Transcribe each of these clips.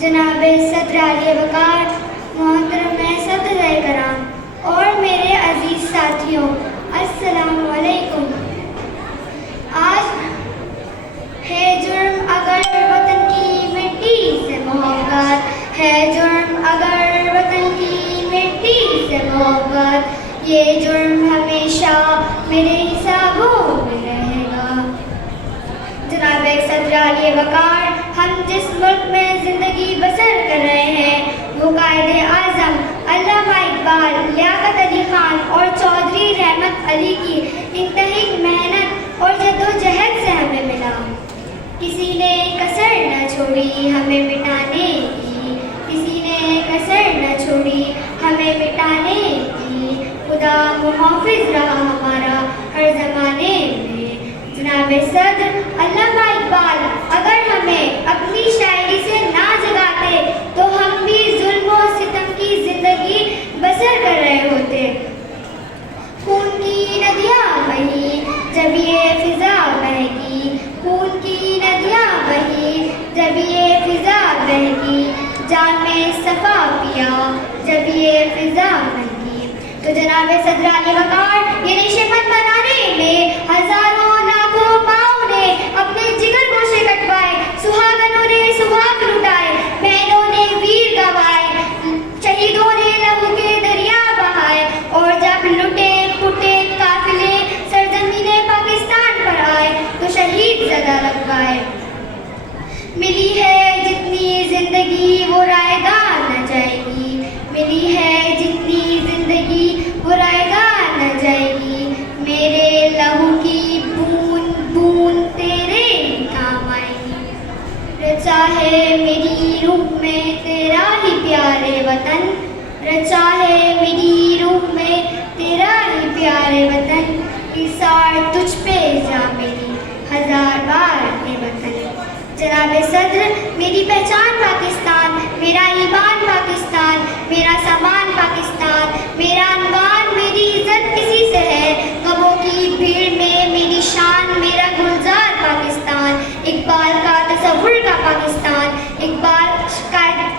जनाब सदर आली वकार, मोहतरम सदर कराम और मेरे अजीज साथियों, अस्सलामु अलैकुम। आज है जुर्म अगर वतन की मिट्टी से मोहब्बत, है जुर्म अगर वतन की मिट्टी से मोहब्बत, ये जुर्म हमेशा मेरे हिसाबों में रहेगा। जनाब सदर आली वकार, हम जिस मुल्क में ज़िंदगी बसर कर रहे हैं वो कायदे आज़म अल्लामा इकबाल, लियाकत अली खान और चौधरी रहमत अली की इंतहाई मेहनत और जद्दोजहद से हमें मिला। किसी ने कसर न छोड़ी हमें मिटाने की, किसी ने कसर न छोड़ी हमें मिटाने की। खुदा मुहाफिज रहा हमारा हर ज़माने में। जनाब सदर अल्लामा इकबाल अगर हमें अपनी शायरी से ना जगाते तो हम भी जुल्म और सितम की जिंदगी बसर कर रहे होते। खून की नदियाँ बही जब ये फिजा बहगी, खून की नदियाँ बही जब ये फिजा बहगी, जान में सफा पिया जब ये फिजा बहगी। तो जनाब सदर आली वकार, ये नशेमंद बनाने में हजारों लाखों माओं ने अपने जिगर गोशे कटवाए, सुहागनों ने सुहाग लुटाए, बहनों ने वीर गवाए, शहीदों ने लहू के दरिया बहाए और जब लुटे फुटे काफिले सरजमीने पाकिस्तान पर आए तो शहीद ज़दा लगवाए। मिली है जितनी जिंदगी वो रायगां न जाएगी, मिली है जितनी जिंदगी वो रायगां न जाएगी। मेरे लहू की बूंद बूंद तेरे काम आएगी। रचा है मेरी रूह में तेरा ही प्यारे वतन, रचा है मेरी रूह में तेरा ही प्यारे वतन। इसार तुझ पे जा मेरी हजार बार है वतन। जनाब सदर, मेरी पहचान पाकिस्तान, मेरा ईमान पाकिस्तान, मेरा सामान पाकिस्तान, मेरा अनवान मेरी इज्जत किसी से है। गमों की भीड़ में मेरी शान, मेरा गुलजार पाकिस्तान, इकबाल का तसव्वुर का पाकिस्तान, इकबाल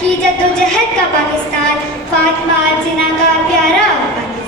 की जद्दोजहद का पाकिस्तान, फातिमा जिन्ना का प्यारा पाकिस्तान।